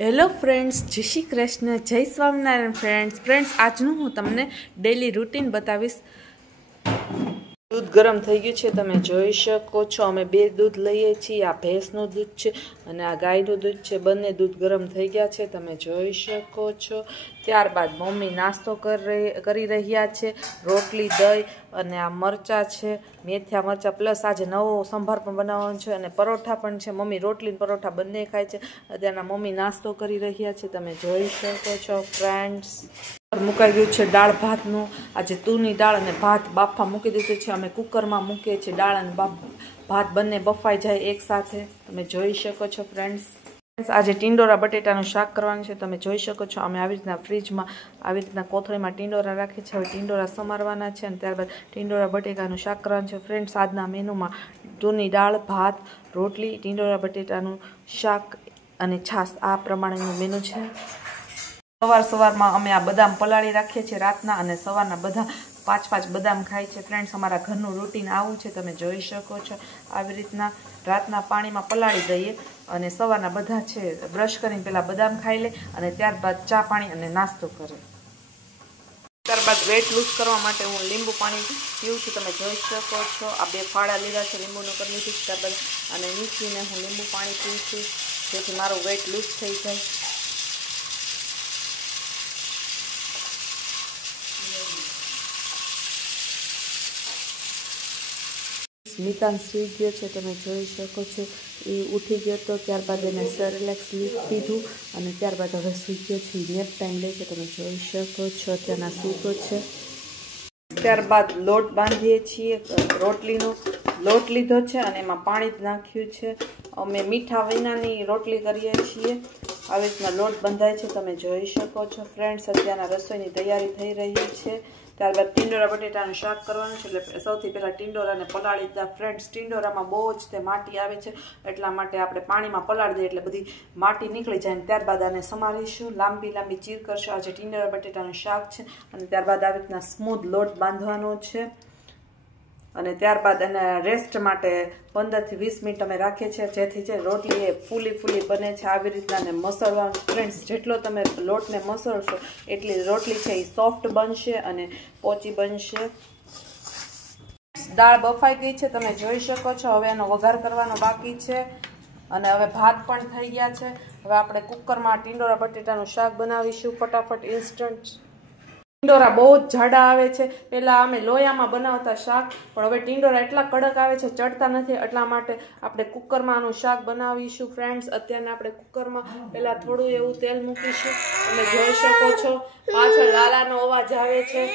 Hello friends, જય શ્રી કૃષ્ણ, જય Swaminarayan friends આજનું હું તમને ડેલી રૂટીન બતાવીશ। દૂધ ગરમ થઈ ગયું છે, તમે જોઈ શકો છો। અમે બે દૂધ લઈએ છીએ, આ ભેંસનું દૂધ છે અને આ ગાયનું દૂધ છે। બંને દૂધ ગરમ થઈ ગયા છે, તમે જોઈ શકો છો। ત્યારબાદ મમ્મી નાસ્તો કરી રહ્યા છે, રોટલી, દહીં અને આ મરચાં છે, મેથિયા મરચાં, પ્લસ આજે નવો સંભાર પણ બનાવવાનો છે અને પરોઠા પણ છે। મમ્મી રોટલી પરોઠા બંને ખાય છે। અત્યારના મમ્મી નાસ્તો કરી રહ્યા છે, તમે જોઈ શકો છો ફ્રેન્ડ્સ। મુકાઈ ગયું છે દાળ ભાતનું। આજે તુરની દાળ અને ભાત બાફા મૂકી દીધું છે। અમે કુકરમાં મૂકીએ છીએ દાળ અને ભાત બંને બફાઈ જાય એક સાથે, તમે જોઈ શકો છો ફ્રેન્ડ્સ। આજે ટિંડોરા બટેટાનું શાક કરવાનું છે, તમે જોઈ શકો છો। અમે આવી રીતના ફ્રીજમાં આવી રીતના કોથળીમાં ટિંડોરા રાખીએ છીએ। હવે ટિંડોરા સમારવાના છે અને ત્યારબાદ ટિંડોરા બટેટાનું શાક કરવાનું છે ફ્રેન્ડ્સ। આજના મેનુમાં તુરની દાળ, ભાત, રોટલી, ટિંડોરા બટેટાનું શાક અને છાશ, આ પ્રમાણેનું મેનુ છે। સવારમાં અમે આ બદામ પલાળી રાખીએ છીએ રાતના, અને સવારના બધા 5 બદામ ખાય છે ફ્રેન્ડ્સ। અમારા ઘરનું રૂટીન આવું છે, તમે જોઈ શકો છો। આવી રીતના રાતના પાણીમાં પલાળી દઈએ અને સવારના બધા છે બ્રશ કરીને પહેલાં બદામ ખાઈ લે અને ત્યારબાદ ચા પાણી અને નાસ્તો કરે। ત્યારબાદ વેટ લૂઝ કરવા માટે હું લીંબુ પાણી પીવું છું, તમે જોઈ શકો છો। આ 2 ફાળા લીધા છે લીંબુનું કરી લીધું છે, ત્યારબાદ અને નીચીને હું લીંબુ પાણી પીવું છું જેથી મારું વેટ લૂઝ થઈ જાય। મિતાંશ સૂઈ ગયો છે, તમે જોઈ શકો છો। એ ઉઠી ગયો તો ત્યારબાદ એને સેરેલેક્સ પીધું અને ત્યારબાદ હવે સૂઈ ગયો છે। નેપ ટાઈમ લે છે, તમે જોઈ શકો છો। અત્યારના સૂતો છે। ત્યારબાદ લોટ બાંધીએ છીએ। રોટલીનો લોટ લીધો છે અને એમાં પાણી જ નાખ્યું છે। અમે મીઠા વિનાની રોટલી કરીએ છીએ। આવી રીતના લોટ બંધાય છે, તમે જોઈ શકો છો ફ્રેન્ડ્સ। અત્યારના રસોઈની તૈયારી થઈ રહી છે। ત્યારબાદ ટિંડોરા બટેટાનું શાક કરવાનું છે, એટલે સૌથી પહેલાં ટિંડોરાને પલાળી દીધા ફ્રેન્ડ્સ। ટિંડોરામાં બહુ જ તે માટી આવે છે, એટલા માટે આપણે પાણીમાં પલાળી દઈએ એટલે બધી માટી નીકળી જાય। ત્યારબાદ આને સમારીશું, લાંબી ચીર કરશું। આજે ટિંડોરા બટેટાનું શાક છે અને ત્યારબાદ આવી રીતના સ્મૂથ લોટ બાંધવાનો છે અને ત્યારબાદ એને રેસ્ટ માટે 15 થી 20 મિનિટ અમે રાખીએ છીએ, જેથી છે રોટલી એ ફૂલી બને છે। આવી રીતના ને મસળવાનું ફ્રેન્ડ્સ, જેટલો તમે લોટને મસળશો એટલી રોટલી છે એ સોફ્ટ બનશે અને પોચી બનશે। દાળ બફાઈ ગઈ છે, તમે જોઈ શકો છો। હવે એનો વઘાર કરવાનો બાકી છે અને હવે ભાત પણ થઈ ગયા છે। હવે આપણે કુકરમાં ટિંડોરા બટેટાનું શાક બનાવીશું ફટાફટ ઇન્સ્ટન્ટ। ટિંડોરા બહુ જ જાડા આવે છે, પહેલાં અમે લોયામાં બનાવતા શાક, પણ હવે ટિંડોરા એટલા કડક આવે છે, ચડતા નથી, એટલા માટે આપણે કુકરમાં આનું શાક બનાવીશું ફ્રેન્ડ્સ। અત્યારે આપણે કુકરમાં પહેલાં થોડું એવું તેલ મૂકીશું, તમે જોઈ શકો છો। પાછળ લાલાનો અવાજ આવે છે।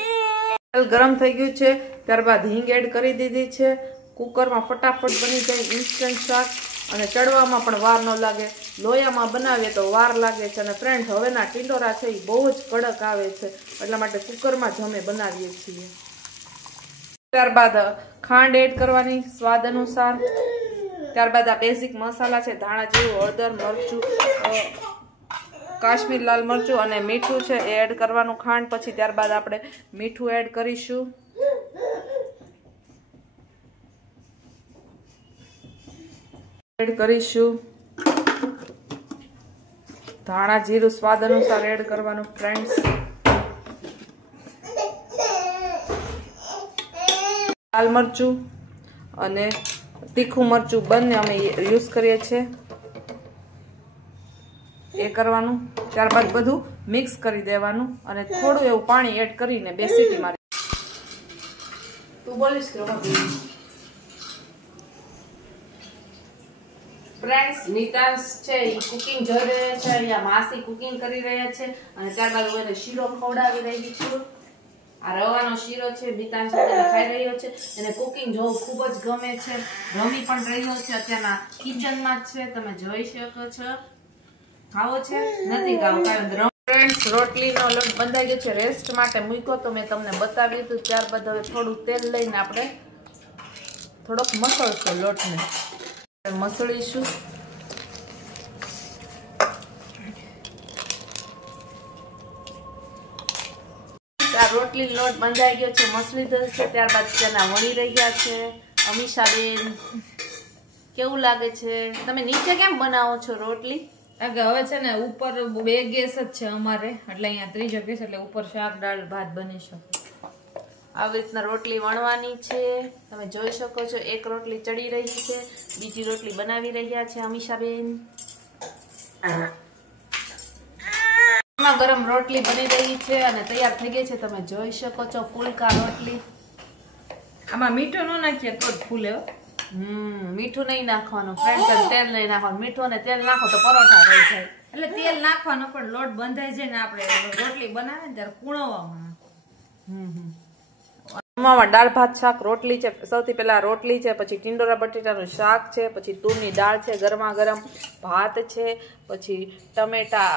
તેલ ગરમ થઈ ગયું છે, ત્યારબાદ હિંગ એડ કરી દીધી છે। કુકરમાં ફટાફટ બની જાય ઇન્સ્ટન્ટ શાક અને ચડવામાં પણ વાર ન લાગે। લોયામાં બનાવીએ તો વાર લાગે છે અને ફ્રેન્ડ્સ હવેના ટિંડોરા છે એ બહુ જ કડક આવે છે, એટલા માટે કુકરમાં જ અમે બનાવીએ છીએ। ત્યારબાદ ખાંડ એડ કરવાની સ્વાદ અનુસાર। ત્યારબાદ આ બેઝિક મસાલા છે, ધાણા જીરું, હળદર, મરચું, કાશ્મીર લાલ મરચું અને મીઠું છે એ એડ કરવાનું ખાંડ પછી। ત્યારબાદ આપણે મીઠું એડ કરીશું, ધાણા જીરું સ્વાદ અનુસાર એડ કરવાનું ફ્રેન્ડ્સ। લાલ મરચું અને તીખું મરચું બંને અમે યુઝ કરીએ છીએ, એ કરવાનું। ત્યારબાદ બધું મિક્સ કરી દેવાનું અને થોડું એવું પાણી એડ કરીને 2 સીટી મારી। તું બોલીશ કે ફ્રેન્ડ્સ, મિતાંશ છે એ કુકિંગ જોઈ રહ્યા છે, અહીંયા માસી કુકિંગ કરી રહ્યા છે અને ત્યારબાદ હું એને શીરો ખવડાવી રહી છું। આ રવાનો શીરો છે, મિતાંશ ખાઈ રહ્યો છે। એને કુકિંગ જોવું ખૂબ જ ગમે છે, રમી પણ રહ્યો છે, અત્યારના કિચનમાં જ છે, તમે જોઈ શકો છો। ખાવો છે? નથી ખાવો, કાંઈ ફ્રેન્ડ્સ રોટલીનો લોટ બંધાઈ ગયો છે, રેસ્ટ માટે મૂક્યો તો મેં તમને બતાવ્યું હતું। ત્યારબાદ હવે થોડું તેલ લઈને આપણે થોડોક મસળશું, લોટને મસળીશું। આ રોટલી લોટ બંધાઈ ગયો છે, મસળી દીધો છે, ત્યારબાદ તેના વળી રહ્યા છે। અમીષાબેન કેવું લાગે છે? તમે નીચે કેમ બનાવો છો રોટલી? હવે છે ને ઉપર 2 ગેસ જ છે અમારે, એટલે અહીંયા ત્રીજો ગેસ, એટલે ઉપર શાક દાળ ભાત બની શકે. આવી રીતના રોટલી વણવાની છે. તમે જોઈ શકો છો, એક રોટલી ચડી રહી છે, બીજી રોટલી બનાવી રહ્યા છે અમીષાબેન. ગરમ રોટલી બની રહી છે અને તૈયાર થઈ ગઈ છે. તમે જોઈ શકો છો ફુલકા રોટલી. આમાં મીઠું ન નાખીએ તો જ ફૂલે. મીઠું નહીં નાખવાનું ફ્રેન્ડ્સ, અને તેલ નહીં નાખવાનું. મીઠું અને તેલ નાખો તો પરોઠા થઈ જાય. એટલે તેલ નાખવાનું પણ લોટ બંધાઈ જાય ને આપણે રોટલી બનાવે ને ત્યારે કૂણવામાં. જમવામાં દાળ ભાત શાક રોટલી છે. સૌથી પહેલા રોટલી છે, પછી ટિંડોરા બટેટાનું શાક છે, પછી તુરની દાળ છે, ગરમા ગરમ ભાત છે, પછી ટમેટા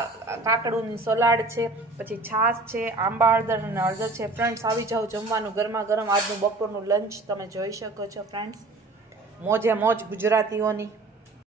કાકડુંની સલાડ છે, પછી છાશ છે, આંબા હળદર અને હળદર છે. ફ્રેન્ડ્સ આવી જાઓ જમવાનું ગરમા ગરમ. આજનું બપોરનું લંચ તમે જોઈ શકો છો ફ્રેન્ડ્સ. મોજે મોજ ગુજરાતીઓની.